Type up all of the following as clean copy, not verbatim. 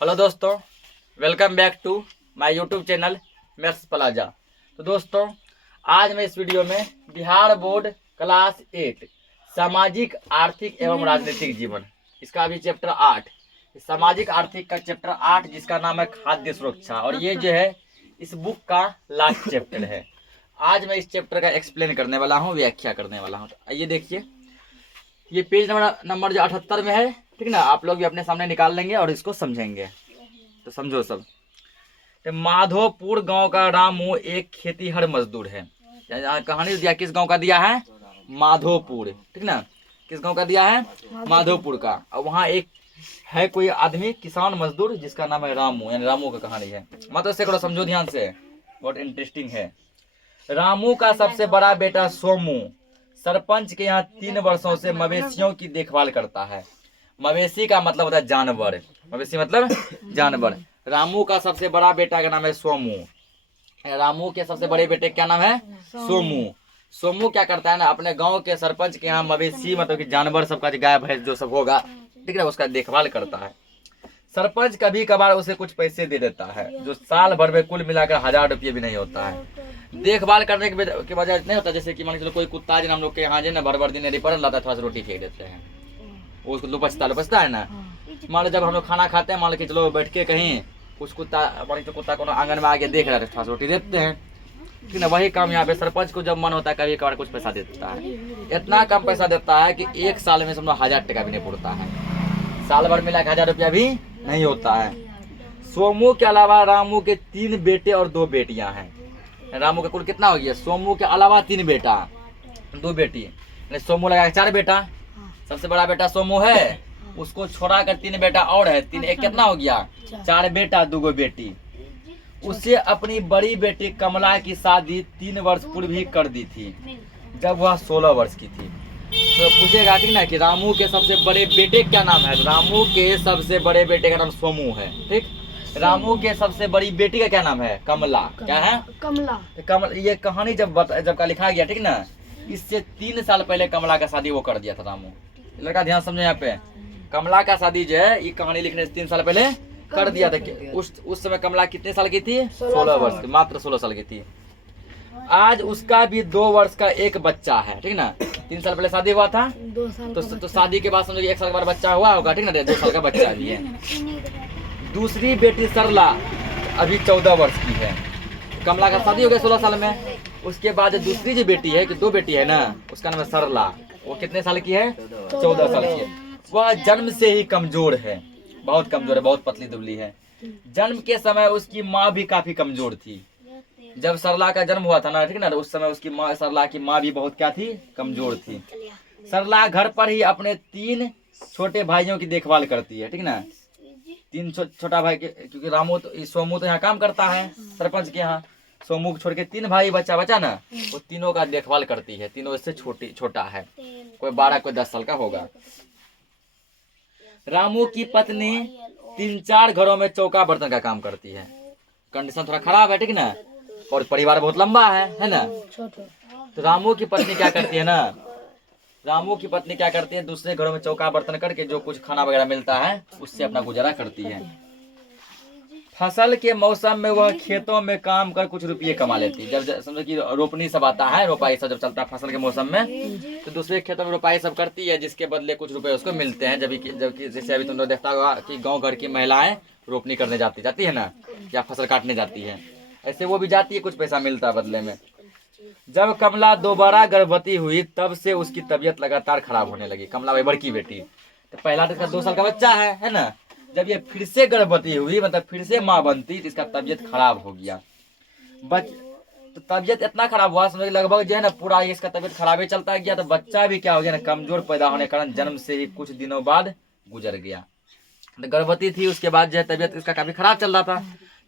Hello दोस्तों, welcome back to my YouTube channel maths plaza. तो दोस्तों, आज मैं इस वीडियो में बिहार बोर्ड क्लास 8 सामाजिक आर्थिक एवं राजनीतिक जीवन, इसका अभी चैप्टर 8 सामाजिक आर्थिक का चैप्टर 8 जिसका नाम है खाद्य सुरक्षा, और ये जो है इस बुक का लास्ट चैप्टर है। आज मैं इस चैप्टर का एक्सप्लेन करने वाला हूँ, व्याख्या करने वाला हूँ। तो ये देखिए, ये पेज नंबर जो 78 में है, ठीक ना। आप लोग भी अपने सामने निकाल लेंगे और इसको समझेंगे। तो समझो सब। तो माधोपुर गांव का रामू एक खेतीहर मजदूर है। कहानी दिया किस गांव का दिया है? माधोपुर, ठीक ना। किस गांव का दिया है? माधोपुर का। और वहाँ एक है कोई आदमी किसान मजदूर जिसका नाम है रामू, यानी रामू का कहानी है। मतलब से करो, समझो ध्यान से, बहुत इंटरेस्टिंग है। रामू का सबसे बड़ा बेटा सोमू सरपंच के यहाँ 3 वर्षों से मवेशियों की देखभाल करता है। मवेशी का मतलब होता है जानवर, मवेशी मतलब जानवर। रामू का सबसे बड़ा बेटा का नाम है सोमू। रामू के सबसे बड़े बेटे क्या नाम है? सोमू। सोमू क्या करता है ना, अपने गांव के सरपंच के यहाँ मवेशी मतलब कि जानवर सबका, गाय भैंस जो सब होगा, ठीक है, उसका देखभाल करता है। सरपंच कभी कभार उसे कुछ पैसे दे देता है, जो साल भर में कुल मिलाकर 1000 रुपये भी नहीं होता है। देखभाल करने के वजह नहीं होता, जैसे कि मान चलो कोई कुत्ता जिन हम लोग के यहाँ जो ना भर दिन रिपर लाता है, थोड़ा सा रोटी फेंक देते हैं, वो उसको लुपचता है ना। मान लो जब हम लोग खाना खाते हैं, मान लो कि चलो बैठ के कहीं कुछ कुत्ता, मान लो कुत्ता को आंगन में आगे देख रहा है, थोड़ा सा रोटी देते हैं, ठीक ना। वही काम यहाँ पे सरपंच को जब मन होता है कभी कभार कुछ पैसा देता है। इतना कम पैसा देता है कि एक साल में समझो 1000 टका भी नहीं पड़ता है। साल भर मिला 1000 रुपया भी नहीं होता है। सोमू के अलावा रामू के 3 बेटे और 2 बेटियां हैं। रामू का कुल कितना हो गया? सोमू के अलावा 3 बेटा 2 बेटी, सोमू लगा 4 बेटा। सबसे बड़ा बेटा सोमू है, उसको छोड़ा कर 3 बेटा और है। 3 एक कितना हो गया? 4 बेटा 2 बेटी। उससे अपनी बड़ी बेटी कमला की शादी 3 वर्ष पूर्व ही कर दी थी, जब वह 16 वर्ष की थी। तो पूछेगा ठीक ना कि रामू के सबसे बड़े बेटे क्या नाम है? रामू के सबसे बड़े बेटे का नाम सोमू है, ठीक। रामू के सबसे बड़ी बेटी का क्या नाम है? कमला। क्या है? कमला। ये कहानी जब का लिखा गया, ठीक ना, इससे 3 साल पहले कमला का शादी वो कर दिया था रामू। लड़का ध्यान समझे यहाँ पे, कमला का शादी जो है ये कहानी लिखने से 3 साल पहले कर दिया था। उस समय कमला कितने साल की थी? 16 वर्ष की, मात्र 16 साल की थी। आज उसका भी 2 वर्ष का एक बच्चा है, ठीक ना। 3 साल पहले शादी हुआ था, 2 साल तो शादी के बाद समझो 1 साल के बाद बच्चा हुआ होगा, ठीक ना। 2 साल का बच्चा भी है। दूसरी बेटी सरला अभी 14 वर्ष की है। कमला का शादी हो गया 16 साल में। उसके बाद दूसरी जो बेटी है, कि 2 बेटी है ना, उसका नाम है सरला। वो कितने साल की है? 14 साल की है। वह जन्म से ही कमजोर है, बहुत कमजोर है, बहुत पतली दुबली है। जन्म के समय उसकी माँ भी काफी कमजोर थी। जब सरला का जन्म हुआ था ना, ठीक ना, उस समय उसकी माँ, सरला की माँ भी बहुत क्या थी? कमजोर थी। सरला घर पर ही अपने 3 छोटे भाइयों की देखभाल करती है, ठीक ना। 3 छोटा भाई के, क्योंकि रामू तो सोमू तो यहाँ काम करता है सरपंच के यहाँ। सोमू को छोड़ के 3 भाई बच्चा ना, वो तीनों का देखभाल करती है। तीनों इससे छोटा है, कोई 12 कोई 10 साल का होगा। रामू की पत्नी 3-4 घरों में चौका बर्तन का काम करती है। कंडीशन थोड़ा खराब है, ठीक ना, और परिवार बहुत लंबा है ना। तो रामू की पत्नी क्या करती है ना, रामू की पत्नी क्या करती है, दूसरे घरों में चौका बर्तन करके जो कुछ खाना वगैरह मिलता है उससे अपना गुजारा करती है। फसल के मौसम में वह खेतों में काम कर कुछ रुपये कमा लेती है। जब समझो कि रोपनी सब आता है, रोपाई सब जब चलता है फसल के मौसम में, तो दूसरे खेतों में रोपाई सब करती है, जिसके बदले कुछ रुपए उसको मिलते हैं। जबकि जैसे अभी तुम लोग देखता होगा कि गाँव घर की महिलाएं रोपनी करने जाती है ना, या फसल काटने जाती है, ऐसे वो भी जाती है, कुछ पैसा मिलता है बदले में। जब कमला दोबारा गर्भवती हुई, तब से उसकी तबीयत लगातार खराब होने लगी। कमला वही बड़की बेटी, तो पहला तो इसका 2 साल का बच्चा है ना। जब ये फिर से गर्भवती हुई, मतलब फिर से माँ बनती, तो इसका तबीयत खराब हो गया। तो तबीयत इतना खराब हुआ, समझ लगभग जो है ना पूरा इसका तबीयत खराब ही चलता गया। तो बच्चा भी क्या हो गया ना, कमजोर पैदा होने के कारण जन्म से ही कुछ दिनों बाद गुजर गया। तो गर्भवती थी, उसके बाद जो है तबीयत इसका काफी खराब चल रहा था।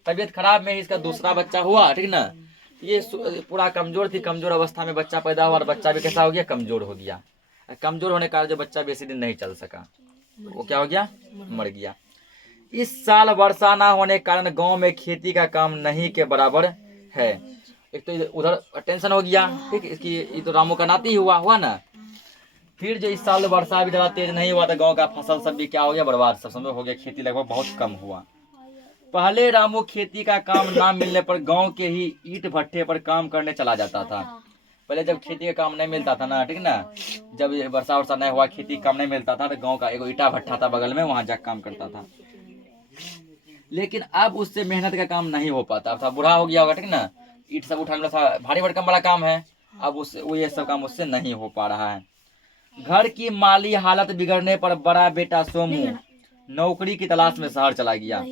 तबीयत खराब में ही इसका दूसरा बच्चा हुआ, ठीक ना। ये पूरा कमजोर थी, कमजोर अवस्था में बच्चा पैदा हुआ, और बच्चा भी कैसा हो गया? कमजोर हो गया। कमजोर होने के कारण जो बच्चा बेसी दिन नहीं चल सका, वो क्या हो गया? मर गया। इस साल वर्षा ना होने के कारण गांव में खेती का काम नहीं के बराबर है। एक तो उधर टेंशन हो गया, ठीक। इसकी ये तो रामू का नाती हुआ ना। फिर जो इस साल वर्षा भी ज़्यादा तेज नहीं हुआ था, गांव का फसल सब भी क्या हो गया, बर्बाद सब समय हो गया, खेती लगभग बहुत कम हुआ। पहले रामू खेती का काम ना मिलने पर गांव के ही ईंट भट्ठे पर काम करने चला जाता था। पहले जब खेती का काम नहीं मिलता था ना, ठीक ना, जब ये वर्षा वर्षा नहीं हुआ, खेती का काम नहीं मिलता था, तो गांव का एक ईटा भट्ठा था बगल में, वहां जाकर काम करता था। लेकिन अब उससे मेहनत का काम नहीं हो पाता, अब था बूढ़ा हो गया होगा, ठीक ना, ईट सब उठाने वाला भारी भरकम बड़ा काम है, अब उससे वो ये सब काम उससे नहीं हो पा रहा है। घर की माली हालत बिगड़ने पर बड़ा बेटा सोमू नौकरी की तलाश में शहर चला गया।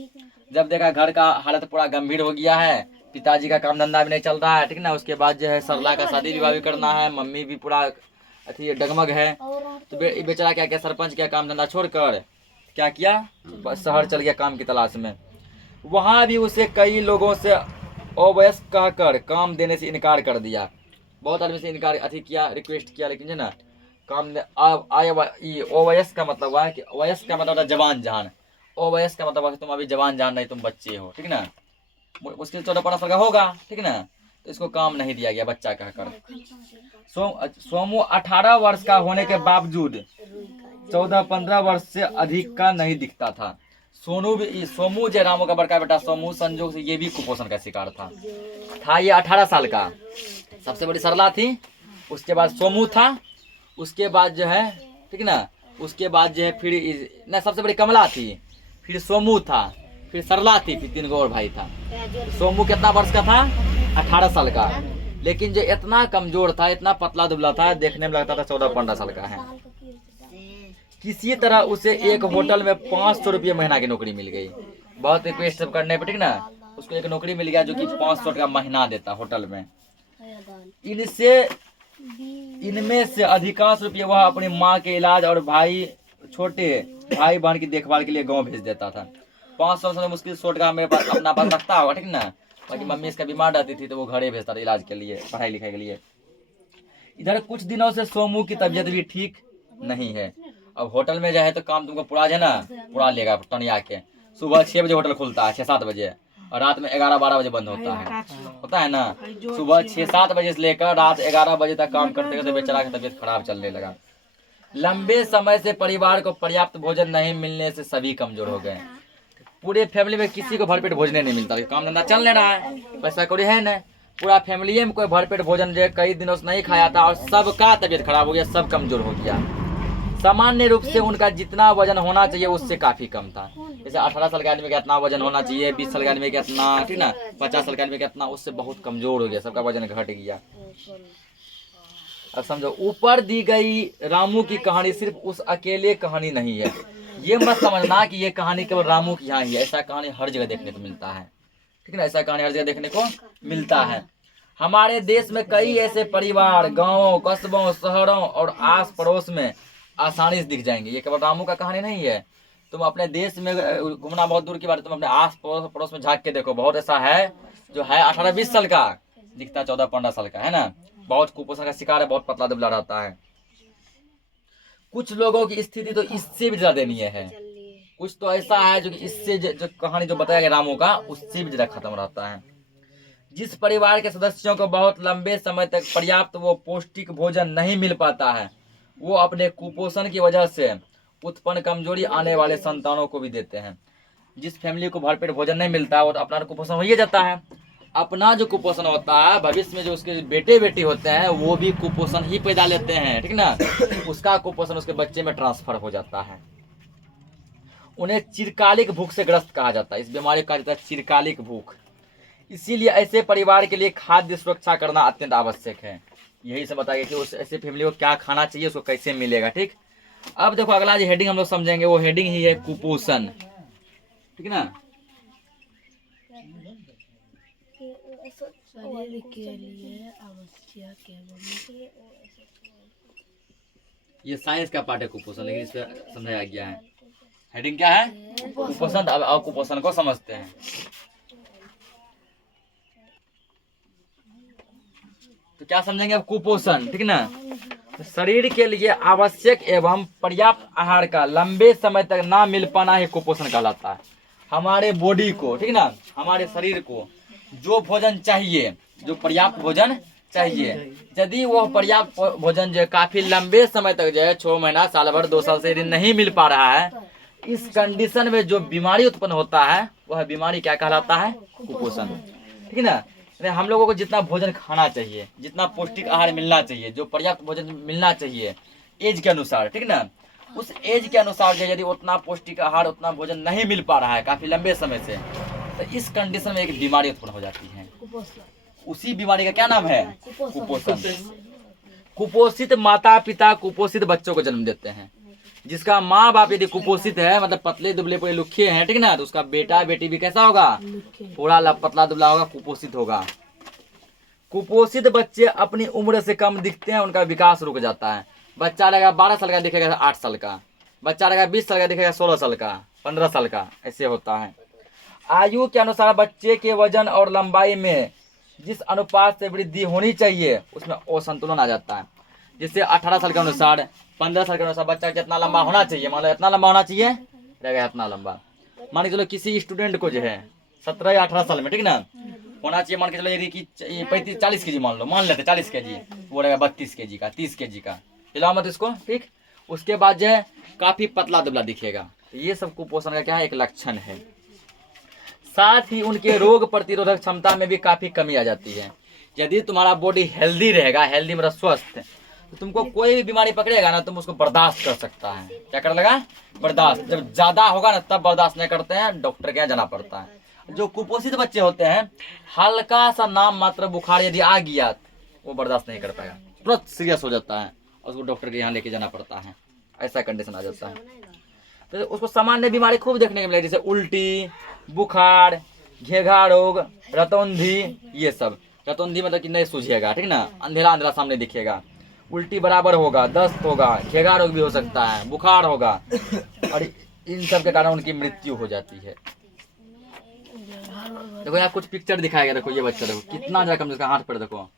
जब देखा घर का हालत पूरा गंभीर हो गया है, पिताजी का काम धंधा भी नहीं चल रहा है, ठीक ना, उसके बाद जो है सरला का शादी विवाह भी करना है, मम्मी भी पूरा अथी डगमग है, तो बेचारा क्या किया, सरपंच का काम धंधा छोड़कर क्या किया, शहर चल गया काम की तलाश में। वहाँ भी उसे कई लोगों से अवयस्क कहकर काम देने से इनकार कर दिया। बहुत आदमी से इनकार अथी किया, रिक्वेस्ट किया, लेकिन जो ना काम अवयस्क का मतलब हुआ है कि वयस्क का मतलब जवान जहान, अवयस्क का मतलब तुम अभी जवान जहान नहीं, तुम बच्चे हो, ठीक ना, मुश्किल 14-15 साल का होगा, ठीक ना, तो इसको काम नहीं दिया गया बच्चा कहकर। सोमू 18 वर्ष का होने के बावजूद 14-15 वर्ष से अधिक का नहीं दिखता था। सोमू जो रामू का बड़का बेटा सोमू संजोग से ये भी कुपोषण का शिकार था ये 18 साल का। सबसे बड़ी सरला थी, उसके बाद सोमू था, उसके बाद जो है, ठीक ना, उसके बाद जो है फिर ना सबसे बड़ी कमला थी, फिर सोमू था, फिर सरला थी, फिर 3 और भाई था। सोमू कितना वर्ष का था, 18 साल का, लेकिन जो इतना कमजोर था, इतना पतला दुबला था, देखने में लगता था 14-15 साल का है। किसी तरह उसे एक होटल में 500 रुपये महीना की नौकरी मिल गई। बहुत रिक्वेस्ट सब करने पर, ठीक ना, उसको एक नौकरी मिल गया जो कि 500 का महीना देता होटल में। इनमें से अधिकांश रुपये वह अपनी माँ के इलाज और छोटे भाई बहन की देखभाल के लिए गांव भेज देता था। 500 से मुश्किल 100 का मेरे पास अपना पास रखता होगा, ठीक ना, बाकी मम्मी इसका बीमार रहती थी तो वो घर ही भेजता था इलाज के लिए, पढ़ाई लिखाई के लिए। इधर कुछ दिनों से सोमू की तबीयत भी ठीक नहीं है। अब होटल में जाए तो काम तुमको पूरा है ना, पूरा लेगा टनिया के। सुबह 6 बजे होटल खुलता है, 6-7 बजे, और रात में 11-12 बजे बंद होता है ना। सुबह 6-7 बजे से लेकर रात 11 बजे तक काम करते करते बेचारा की तबीयत खराब चलने लगा। लंबे समय से परिवार को पर्याप्त भोजन नहीं मिलने से सभी कमजोर हो गए। पूरे फैमिली में किसी को भरपेट भोजन नहीं मिलता, काम धंधा चल नहीं रहा है, पैसा कौड़ी है नहीं, पूरा फैमिली में कोई भरपेट भोजन जो कई दिनों से नहीं खाया था, और सबका तबीयत खराब हो गया, सब कमजोर हो गया। सामान्य रूप से उनका जितना वजन होना चाहिए उससे काफी कम था। जैसे 18 साल के आदमी का इतना वजन होना चाहिए, 20 साल के आदमी का इतना, ठीक ना, 50 साल के आदमी का इतना, उससे बहुत कमजोर हो गया, सबका वजन घट गया। अब समझो, ऊपर दी गई रामू की कहानी सिर्फ उस अकेले कहानी नहीं है। ये मत समझना कि ये कहानी केवल रामू की यहाँ ही है, ऐसा कहानी हर जगह देखने को मिलता है, ठीक ना, ऐसा कहानी हर जगह देखने को मिलता है। हमारे देश में कई ऐसे परिवार गाँवों, कस्बों, शहरों और आस पड़ोस में आसानी से दिख जाएंगे। ये केवल रामू का कहानी नहीं है, तुम अपने देश में घूमना बहुत दूर की बात है, तुम अपने आस पड़ोस में झांक के देखो, बहुत ऐसा है जो है 18-20 साल का दिखता 14-15 साल का है ना, बहुत कुपोषण का शिकार है, बहुत पतला दुबला रहता है। कुछ लोगों की स्थिति तो इससे भी ज्यादा दयनीय है, कुछ तो ऐसा है जो कि इससे जो कहानी जो बताया गया रामू का, उससे भी ज्यादा खत्म रहता है। जिस परिवार के सदस्यों को बहुत लंबे समय तक पर्याप्त वो पौष्टिक भोजन नहीं मिल पाता है, वो अपने कुपोषण की वजह से उत्पन्न कमजोरी आने वाले संतानों को भी देते हैं। जिस फैमिली को भरपेट भोजन नहीं मिलता है वो तो अपना कुपोषण हो ही जाता है। अपना जो कुपोषण होता है, भविष्य में जो उसके बेटे बेटी होते हैं वो भी कुपोषण ही पैदा लेते हैं, ठीक ना, उसका कुपोषण उसके बच्चे में ट्रांसफर हो जाता है। उन्हें चिरकालिक भूख से ग्रस्त कहा जाता है, इस बीमारी का कहा जाता है चिरकालिक भूख। इसीलिए ऐसे परिवार के लिए खाद्य सुरक्षा करना अत्यंत आवश्यक है। यही सब बताइए कि उस ऐसे फैमिली को क्या खाना चाहिए, उसको कैसे मिलेगा, ठीक। अब देखो अगला जो हेडिंग हम लोग समझेंगे वो हेडिंग ही है कुपोषण, ठीक ना। शरीर के लिए आवश्यक है, ये साइंस का पार्ट है कुपोषण, लेकिन इस पर समझाया गया है। हेडिंग क्या है, कुपोषण। अब कुपोषण को समझते हैं। तो क्या समझेंगे अब, कुपोषण, ठीक ना। तो शरीर के लिए आवश्यक एवं पर्याप्त आहार का लंबे समय तक ना मिल पाना ही कुपोषण कहलाता है। हमारे बॉडी को, ठीक ना, हमारे शरीर को जो भोजन चाहिए, जो पर्याप्त भोजन चाहिए। यदि वह पर्याप्त भोजन जो है काफी लंबे समय तक जो है 6 महीना, साल भर, 2 साल से यदि नहीं मिल पा रहा है, इस कंडीशन में जो बीमारी उत्पन्न होता है वह बीमारी क्या कहलाता है? कुपोषण। ठीक है ना। हम लोगों को जितना भोजन खाना चाहिए, जितना पौष्टिक आहार मिलना चाहिए, जो पर्याप्त भोजन मिलना चाहिए एज के अनुसार, ठीक है ना, उस एज के अनुसार जो यदि उतना पौष्टिक आहार, उतना भोजन नहीं मिल पा रहा है काफी लंबे समय से, तो इस कंडीशन में एक बीमारी उत्पन्न हो जाती है। उसी बीमारी का क्या नाम है? कुपोषण। कुपोषित माता पिता कुपोषित बच्चों को जन्म देते हैं। जिसका माँ बाप यदि कुपोषित है, मतलब पतले दुबले पूरे लुखे हैं, ठीक है ना, तो उसका बेटा बेटी भी कैसा होगा? थोड़ा पतला दुबला होगा, कुपोषित होगा। कुपोषित बच्चे अपनी उम्र से कम दिखते हैं, उनका विकास रुक जाता है। बच्चा रहेगा 12 साल का दिखेगा 8 साल का, बच्चा रहेगा 20 साल का दिखेगा 16 साल का, 15 साल का, ऐसे होता है। आयु के अनुसार बच्चे के वजन और लंबाई में जिस अनुपात से वृद्धि होनी चाहिए उसमें असंतुलन आ जाता है। जिससे 18 साल के अनुसार, 15 साल के अनुसार बच्चा जितना लंबा होना चाहिए, मान लो इतना लंबा होना चाहिए, रहेगा इतना लंबा। मान के चलो किसी स्टूडेंट को जो है 17 या 18 साल में, ठीक ना, होना चाहिए, मान के चलो यदि कि 35-40 के जी मान लेते 40 के जी, वो रहेगा 32 के जी का, 30 के जी का, हिलाओ मत इसको, ठीक। उसके बाद जो है काफी पतला दुबला दिखेगा। तो ये सब कुपोषण का क्या है? एक लक्षण है। साथ ही उनके रोग प्रतिरोधक क्षमता में भी काफी कमी आ जाती है। यदि तुम्हारा बॉडी हेल्दी रहेगा, हेल्दी मतलब स्वस्थ, तो तुमको कोई भी बीमारी पकड़ेगा ना, तुम उसको बर्दाश्त कर सकता है। क्या कर लेगा? बर्दाश्त। जब ज्यादा होगा ना तब बर्दाश्त नहीं करते हैं, डॉक्टर के यहाँ जाना पड़ता है। जो कुपोषित बच्चे होते हैं, हल्का सा नाम मात्र बुखार यदि आ गया वो बर्दाश्त नहीं कर पाएगा, तुरंत सीरियस हो जाता है, उसको डॉक्टर के यहाँ लेके जाना पड़ता है, ऐसा कंडीशन आ जाता है। तो उसको सामान्य बीमारी खूब देखने को मिलेगी, जैसे उल्टी, बुखार, घेघा रोग, रतौंधी, ये सब। रतौंधी मतलब कि नहीं सूझेगा, ठीक ना, अंधेरा अंधेरा सामने दिखेगा, उल्टी बराबर होगा, दस्त होगा, घेघा रोग भी हो सकता है, बुखार होगा, और इन सब के कारण उनकी मृत्यु हो जाती है। देखो यहाँ कुछ पिक्चर दिखाया गया, देखो ये बच्चा देखो कितना ज्यादा कमजोर, हाथ पर देखो,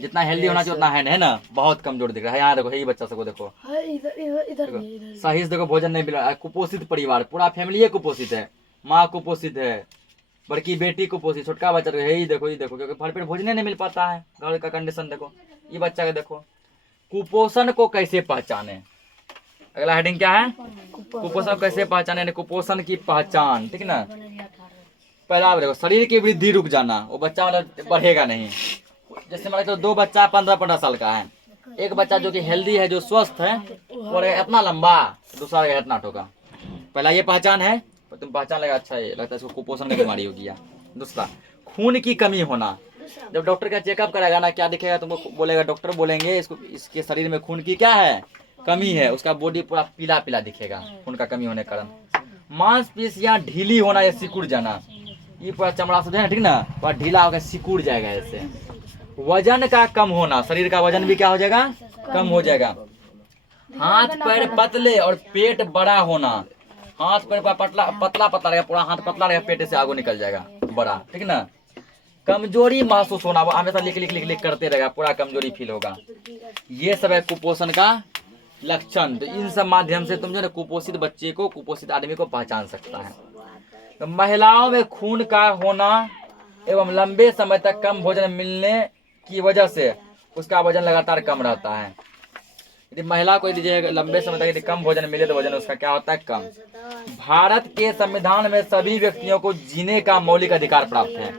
जितना हेल्दी होना चाहिए उतना है ना, बहुत कमजोर दिख रहा है। यहाँ देखो ये बच्चा सबको देखो, सही से देखो भोजन नहीं मिल रहा है। कुपोषित परिवार, पूरा फैमिली कुपोषित है, माँ कुपोषित है, बड़की बेटी कुपोषित, छोटका बच्चा यही देखो, ये देखो, क्योंकि भरपेट भोजन नहीं मिल पाता है। घर का कंडीशन देखो, ये बच्चा का देखो। कुपोषण को कैसे पहचाने? अगला हेडिंग क्या है? कुपोषण को कैसे पहचाने, कुपोषण की पहचान, ठीक ना। पहला देखो, शरीर की वृद्धि रुक जाना, वो बच्चा मतलब बढ़ेगा नहीं। जैसे मान लो 2 बच्चा 15-15 साल का है, एक बच्चा जो कि हेल्दी है, जो स्वस्थ है, वो रहेगा इतना लंबा, दूसरा रहेगा इतना टोका। पहला ये पहचान है, तुम पहचान लगा, अच्छा ये लगता है इसको कुपोषण की बीमारी हो गया। दूसरा, खून की कमी होना। जब डॉक्टर का चेकअप कराएगा ना, क्या दिखेगा तुमको? बोलेगा, डॉक्टर बोलेंगे इसको, इसके शरीर में खून की क्या है? कमी है। उसका बॉडी पूरा पीला पीला दिखेगा खून का कमी होने के कारण। मांसपेशियां ढीली होना या सिकुड़ जाना, ये पूरा चमड़ा से है, ठीक ना, पूरा ढीला होकर सिकुड़ जाएगा ऐसे। वजन का कम होना, शरीर का वजन भी क्या हो जाएगा? कम हो जाएगा। हाथ पैर पतले और पेट बड़ा होना, हाथ पैर पतला पतला रहेगा, पूरा हाथ पतला रहेगा, पेट से आगे निकल जाएगा बड़ा, ठीक ना। कमजोरी महसूस होना, वो हमेशा लिख करते रहेगा, पूरा कमजोरी फील होगा। ये सब है कुपोषण का लक्षण। तो इन सब माध्यम से तुम जो है कुपोषित बच्चे को, कुपोषित आदमी को पहचान सकता है। तो महिलाओं में खून का होना एवं लंबे समय तक कम भोजन मिलने की वजह से उसका वजन लगातार कम रहता है। यदि महिला को यदि लंबे समय तक यदि कम भोजन मिले तो वजन उसका क्या होता है? कम। भारत के संविधान में सभी व्यक्तियों को जीने का मौलिक अधिकार प्राप्त है।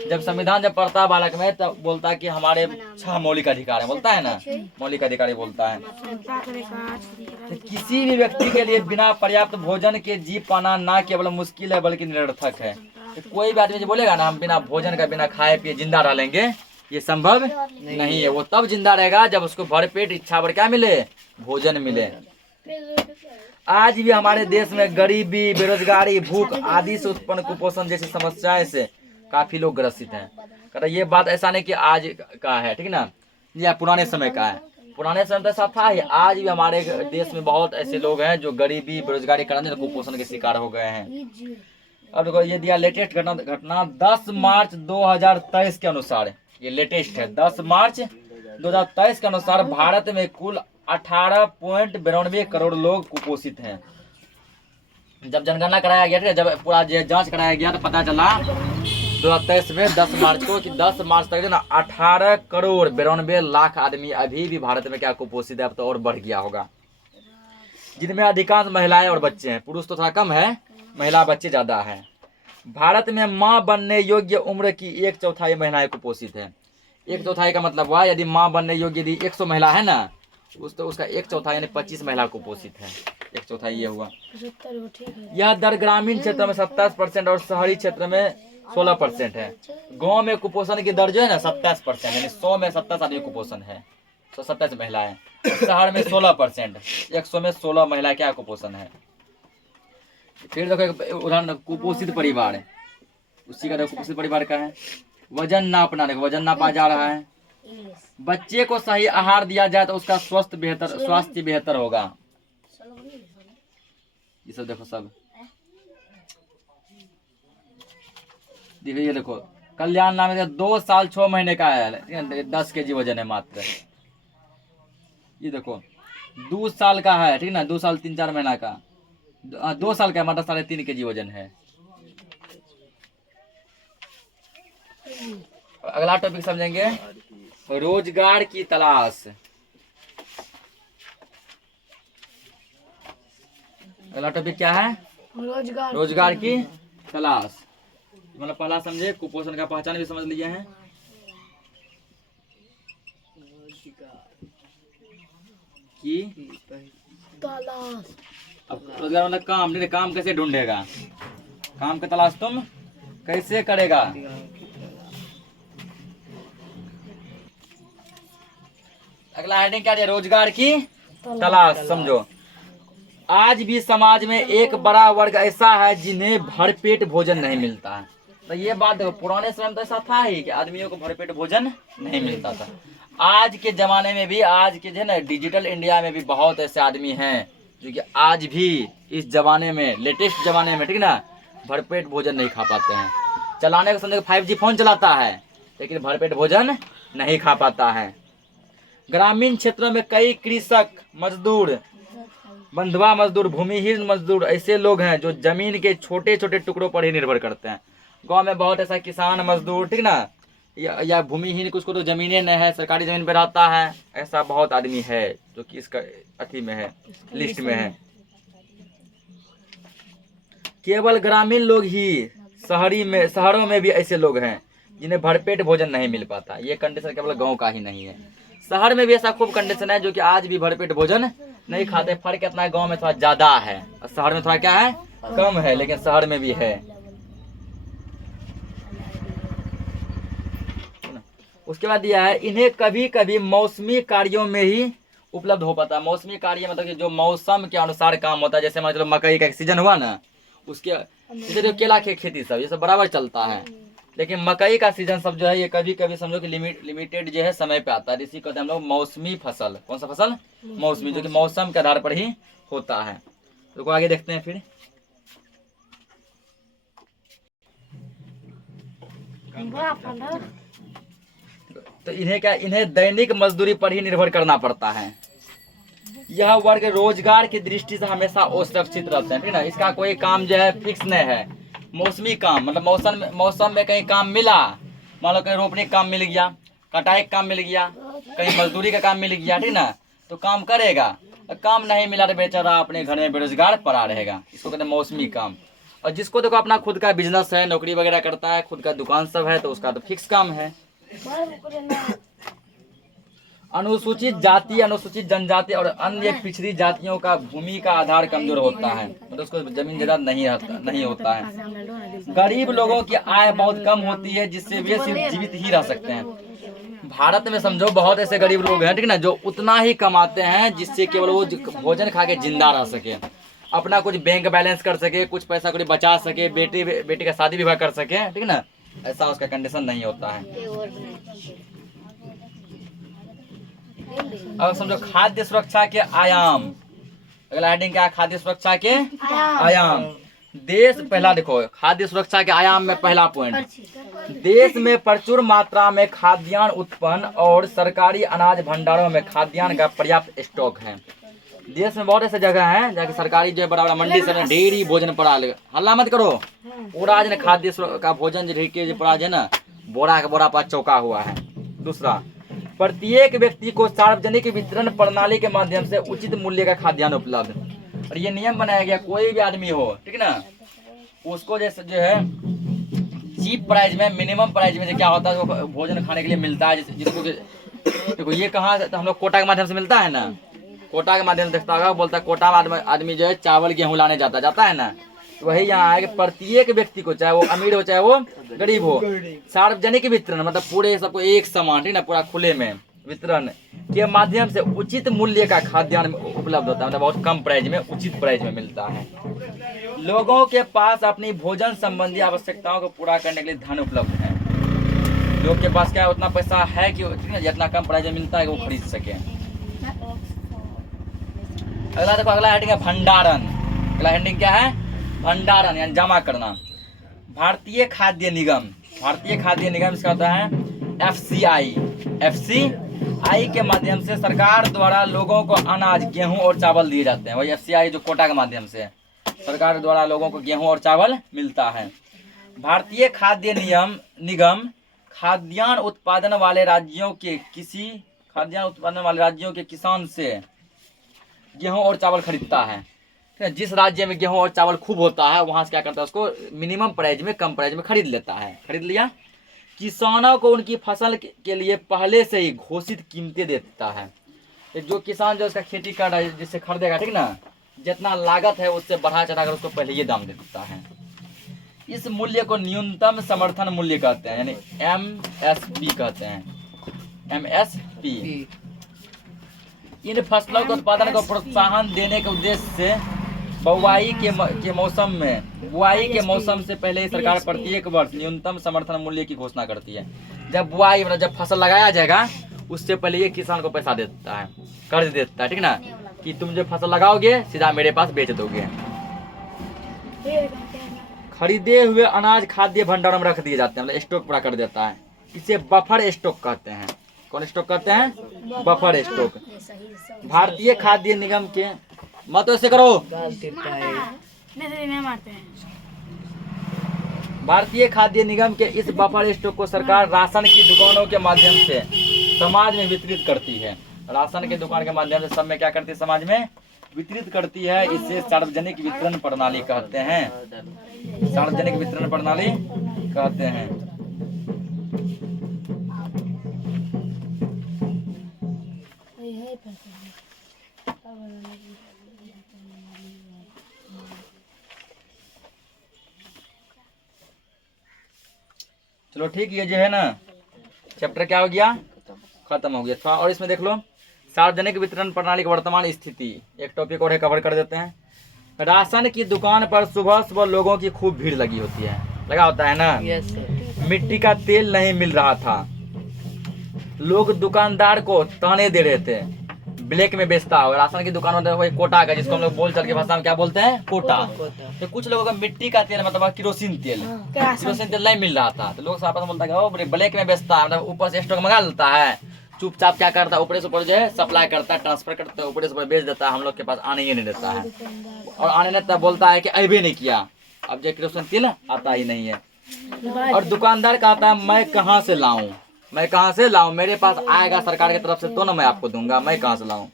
जब संविधान जब पढ़ता है बालक में, तब बोलता है कि हमारे 6 मौलिक अधिकार है, बोलता है ना, मौलिक अधिकार ही बोलता है। तो किसी भी व्यक्ति के लिए बिना पर्याप्त भोजन के जी पाना न केवल मुश्किल है बल्कि निरर्थक है। तो कोई भी आदमी जो बोलेगा ना हम बिना भोजन का, बिना खाए पिए जिंदा रह लेंगे, ये संभव नहीं है। वो तब जिंदा रहेगा जब उसको भरपेट इच्छा भर क्या मिले? भोजन मिले। आज भी हमारे देश में गरीबी, बेरोजगारी, भूख आदि से उत्पन्न कुपोषण जैसी समस्याएं से काफी लोग ग्रसित हैं। कहता ये बात ऐसा नहीं कि आज का है, ठीक ना, या पुराने समय का है। पुराने समय तो ऐसा था ही, आज भी हमारे देश में बहुत ऐसे लोग हैं जो गरीबी, बेरोजगारी कारण कुपोषण के शिकार हो गए हैं। अब देखो ये दिया लेटेस्ट घटना 10 मार्च 2023 के अनुसार, ये लेटेस्ट है, 10 मार्च 2023 के अनुसार भारत में कुल 18.92 करोड़ लोग कुपोषित हैं। जब जनगणना कराया गया था, जब पूरा जांच कराया गया तो पता चला 2023 में 10 मार्च को कि 10 मार्च तक जो ना 18 करोड़ 92 लाख आदमी अभी भी भारत में क्या कुपोषित है। अब तो और बढ़ गया होगा, जिनमें अधिकांश महिलाएं और बच्चे हैं। पुरुष तो थोड़ा कम है, महिला बच्चे ज्यादा हैं। भारत में मां बनने योग्य उम्र की 1/4 महिलाएं कुपोषित है। 1/4 का मतलब हुआ यदि मां बनने योग्य यदि 100 महिला है ना, तो उसका 1/4 यानी 25 महिला कुपोषित है। 1/4 ये हुआ। यह दर ग्रामीण क्षेत्र में 27% और शहरी क्षेत्र में 16% है। गांव में कुपोषण की दर जो है ना 27%, यानी 100 में 27 आदमी कुपोषण है, तो 27 महिलाएं। शहर में 16%, 100 में 16 महिला क्या कुपोषण है। फिर देखो एक उदाहरण, कुपोषित परिवार, उसी का देखो कुपोषित परिवार का है। वजन नापना, देखो वजन नापा जा रहा है। बच्चे को सही आहार दिया जाए तो उसका स्वास्थ्य बेहतर होगा। ये सब देखो सब देखो, ये देखो कल्याण नाम है, 2 साल 6 महीने का है, 10 kg वजन है मात्र। ये देखो 2 साल का है, ठीक ना, 2 साल 3-4 महीना का, 2 साल का मात्र 3.5 kg वजन है। अगला टॉपिक समझेंगे, रोजगार की तलाश। अगला टॉपिक क्या है, रोजगार की तलाश। मतलब पहला समझे, कुपोषण का पहचान भी समझ लिए हैं। कि अब रोजगार मतलब काम, नहीं काम कैसे ढूंढेगा, काम की तलाश तुम कैसे करेगा। अगला हेडिंग क्या है, रोजगार की तलाश। समझो, आज भी समाज में एक बड़ा वर्ग ऐसा है जिन्हें भरपेट भोजन नहीं मिलता है। तो ये बात देखो, पुराने समय में तो ऐसा था ही कि आदमियों को भरपेट भोजन नहीं मिलता था। आज के जमाने में भी, आज के जो है ना डिजिटल इंडिया में भी बहुत ऐसे आदमी हैं जो कि आज भी इस जमाने में, लेटेस्ट जमाने में, ठीक ना, भरपेट भोजन नहीं खा पाते हैं। चलाने को समझो 5G फोन चलाता है, लेकिन भरपेट भोजन नहीं खा पाता है। ग्रामीण क्षेत्रों में कई कृषक मजदूर, बंधुआ मजदूर, भूमिहीन मजदूर ऐसे लोग हैं जो जमीन के छोटे छोटे टुकड़ों पर ही निर्भर करते हैं। गांव में बहुत ऐसा किसान मजदूर, ठीक ना, या भूमिहीन, कुछ को तो जमीनें नहीं है, सरकारी जमीन पे रहता है, ऐसा बहुत आदमी है जो कि इसका अथी में है, लिस्ट में है। केवल ग्रामीण लोग ही, शहरों में भी ऐसे लोग हैं जिन्हें भरपेट भोजन नहीं मिल पाता। ये कंडीशन केवल गांव का ही नहीं है, शहर में भी ऐसा खूब कंडीशन है जो कि आज भी भरपेट भोजन नहीं खाते। फर्क कितना है, गांव में थोड़ा ज्यादा है और शहर में थोड़ा क्या है, कम है, लेकिन शहर में भी है। उसके बाद दिया है, इन्हें कभी कभी मौसमी कार्यों में ही उपलब्ध हो पाता है। मौसमी कार्य मतलब कि जो मौसम के अनुसार काम होता है। जैसे मान लो मकई का सीजन हुआ ना, उसके जैसे जो केला की खेती सब, ये सब बराबर चलता है, लेकिन मकई का सीजन सब जो है ये कभी कभी समझो कि लिमिटेड जो है समय पे आता है। इसी कहते हैं हम लोग मौसमी फसल। कौन सा फसल, मौसमी, जो कि मौसम के आधार पर ही होता है। तो आगे देखते हैं फिर। तो इन्हें दैनिक मजदूरी पर ही निर्भर करना पड़ता है। यह वर्ग रोजगार की दृष्टि से हमेशा असुरक्षित रहते हैं, ठीक ना। इसका कोई काम जो है फिक्स नहीं है। मौसमी काम मतलब मौसम में कहीं काम मिला, मान लो कहीं रोपने का काम मिल गया, कटाई का काम मिल गया, कहीं मजदूरी का काम मिल गया, ठीक ना, तो काम करेगा। काम नहीं मिला तो बेचारा अपने घर में बेरोजगार पड़ा रहेगा। इसको कहते हैं मौसमी काम। और जिसको देखो अपना खुद का बिजनेस है, नौकरी वगैरह करता है, खुद का दुकान सब है, तो उसका तो फिक्स काम है। अनुसूचित जाति, अनुसूचित जनजाति और अन्य पिछड़ी जातियों का भूमि का आधार कमजोर होता है, मतलब उसको जमीन जायदाद नहीं होता है। गरीब लोगों की आय बहुत कम होती है, जिससे वे सिर्फ जीवित ही रह सकते हैं। भारत में समझो बहुत ऐसे गरीब लोग हैं, ठीक ना, जो उतना ही कमाते हैं जिससे केवल वो भोजन खा के जिंदा रह सके, अपना कुछ बैंक बैलेंस कर सके, कुछ पैसा कुछ बचा सके, बेटी का शादी विवाह कर सके, ठीक ना, ऐसा उसका कंडीशन नहीं होता है। अब समझो खाद्य सुरक्षा के आयाम। अगला हेडिंग क्या है, खाद्य सुरक्षा के आयाम। देश, पहला देखो खाद्य सुरक्षा के आयाम में पहला पॉइंट, देश में प्रचुर मात्रा में खाद्यान्न उत्पन्न और सरकारी अनाज भंडारों में खाद्यान्न का पर्याप्त स्टॉक है। देश में बहुत ऐसे जगह हैं जहाँ की सरकारी जो है बड़ा बड़ा मंडी से ढेरी भोजन पड़ा ले, हल्ला मत करो। पूरा जो खाद्य का भोजन जो ढेर जो पड़ा है ना, बोरा का बोरा पास चौका हुआ है। दूसरा, प्रत्येक व्यक्ति को सार्वजनिक वितरण प्रणाली के माध्यम से उचित मूल्य का खाद्यान्न उपलब्ध। और ये नियम बनाया गया, कोई भी आदमी हो, ठीक ना, उसको जैसे जो है चीप प्राइस में, मिनिमम प्राइस में क्या होता है, वो भोजन खाने के लिए मिलता है। जिसको देखो ये कहाँ से, तो हम लोग कोटा के माध्यम से मिलता है ना, कोटा के माध्यम से देखता होगा, बोलता है कोटा में आदमी जो है चावल गेहूँ लाने जाता है ना, तो वही यहाँ है कि प्रत्येक व्यक्ति को, चाहे वो अमीर हो चाहे वो गरीब हो, सार्वजनिक वितरण मतलब पूरे सबको एक समान, ठीक ना, पूरा खुले में वितरण के माध्यम से उचित मूल्य का खाद्यान्न उपलब्ध होता है। मतलब बहुत कम प्राइस में, उचित प्राइस में मिलता है। लोगों के पास अपनी भोजन संबंधी आवश्यकताओं को पूरा करने के लिए धन उपलब्ध है। लोग के पास क्या है, उतना पैसा है कि जितना कम प्राइस में मिलता है वो खरीद सके। अगला देखो, अगला हेडिंग है भंडारण। अगला हेडिंग क्या है? भंडारण यानी जमा करना। भारतीय खाद्य निगम, भारतीय खाद्य निगम इसका होता है एफसीआई के माध्यम से सरकार द्वारा लोगों को अनाज, गेहूं और चावल दिए जाते हैं। वही एफसीआई जो कोटा के माध्यम से सरकार द्वारा लोगों को गेहूं और चावल मिलता है। भारतीय खाद्य निगम खाद्यान्न उत्पादन वाले राज्यों के किसान से गेहूं और चावल खरीदता है। जिस राज्य में गेहूं और चावल खूब होता है वहां से क्या करता है, उसको मिनिमम प्राइस में, कम प्राइस में खरीद लेता है। खरीद लिया, किसानों को उनकी फसल के लिए पहले से ही घोषित कीमतें देता है। जो किसान जो उसका खेती कर रहा है, जिससे खरीदेगा, ठीक ना, जितना लागत है उससे बढ़ा चढ़ाकर उसको पहले ये दाम दे देता है। इस मूल्य को न्यूनतम समर्थन मूल्य कहते हैं, यानी एमएसपी कहते हैं, एमएसपी। इन फसलों के उत्पादन को प्रोत्साहन देने के उद्देश्य से बुआई के मौसम से पहले सरकार प्रत्येक वर्ष न्यूनतम समर्थन मूल्य की घोषणा करती है। जब बुआई मतलब जब फसल लगाया जाएगा उससे पहले ये किसान को पैसा देता है, कर्ज देता है, ठीक ना, कि तुम जो फसल लगाओगे सीधा मेरे पास बेच दोगे। खरीदे हुए अनाज खाद्य भंडारण में रख दिए जाते हैं, मतलब स्टॉक पूरा कर देता है। इसे बफर स्टॉक कहते हैं। कौन स्टॉक कहते हैं? Buffer stock. भारतीय खाद्य निगम के मत ऐसे करो, भारतीय खाद्य निगम के इस बफर स्टॉक को सरकार राशन की दुकानों के माध्यम से समाज में वितरित करती है। राशन की दुकान के माध्यम से सब में क्या करती है, समाज में वितरित करती है। इसे सार्वजनिक वितरण प्रणाली कहते हैं, सार्वजनिक वितरण प्रणाली कहते हैं। चलो ठीक, ये जो है ना चैप्टर क्या हो गया, खत्म हो गया। थोड़ा और इसमें देख लो, सार्वजनिक वितरण प्रणाली की वर्तमान स्थिति, एक टॉपिक और कवर कर देते हैं। राशन की दुकान पर सुबह सुबह लोगों की खूब भीड़ लगी होती है, लगा होता है ना। मिट्टी का तेल नहीं मिल रहा था, लोग दुकानदार को ताने दे रहे थे, ब्लैक में बेचता हो। राशन की दुकान में वही कोटा का, जिसको हम लोग बोलचाल की भाषा में क्या बोलते हैं, कोटा। तो कुछ लोगों का मिट्टी का तेल मतलब केरोसिन तेल नहीं मिल रहा था, तो लोग आपस में बोलता है ब्लैक में बेचता है, मतलब ऊपर से स्टॉक मंगा लेता है, चुपचाप क्या करता है, ऊपर से ऊपर जो है सप्लाई करता है, ट्रांसफर करता है, ऊपर से ऊपर बेच देता है, हम लोग के पास आने ही नहीं देता है। और आने नहीं देता, बोलता है कि अभी नहीं किया, अब जो केरोसिन तेल आता ही नहीं है। और दुकानदार कहता है मैं कहाँ से लाऊं, मैं कहाँ से लाऊं, मेरे पास आएगा सरकार की तरफ से तो ना मैं आपको दूंगा, मैं कहाँ से लाऊं।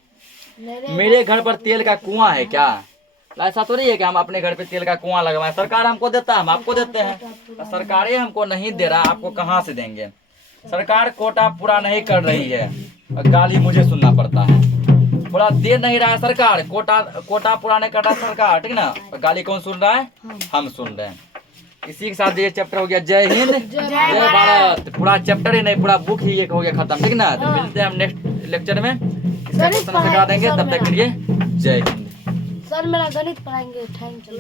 मेरे घर पर तेल का कुआं है क्या? ऐसा तो नहीं है कि हम अपने घर पे तेल का कुआं लगवाएं, सरकार हमको देता है, हम आपको देते हैं। सरकार हमको नहीं दे रहा, आपको कहाँ से देंगे। सरकार कोटा पूरा नहीं कर रही है, गाली मुझे सुनना पड़ता है। पूरा दे नहीं रहा है सरकार, कोटा पूरा नहीं कर रहा है सरकार, ठीक ना, गाली कौन सुन रहा है, हम सुन रहे हैं। इसी के साथ ये चैप्टर हो गया। जय हिंद जय भारत। पूरा चैप्टर ही नहीं, पूरा बुक ही एक हो गया खत्म, ठीक ना। तो मिलते हैं हम नेक्स्ट लेक्चर में, इसका क्वेश्चन सिखा देंगे। तब तक के लिए जय हिंद। सर मेरा गणित पढ़ाएंगे, थैंक यू।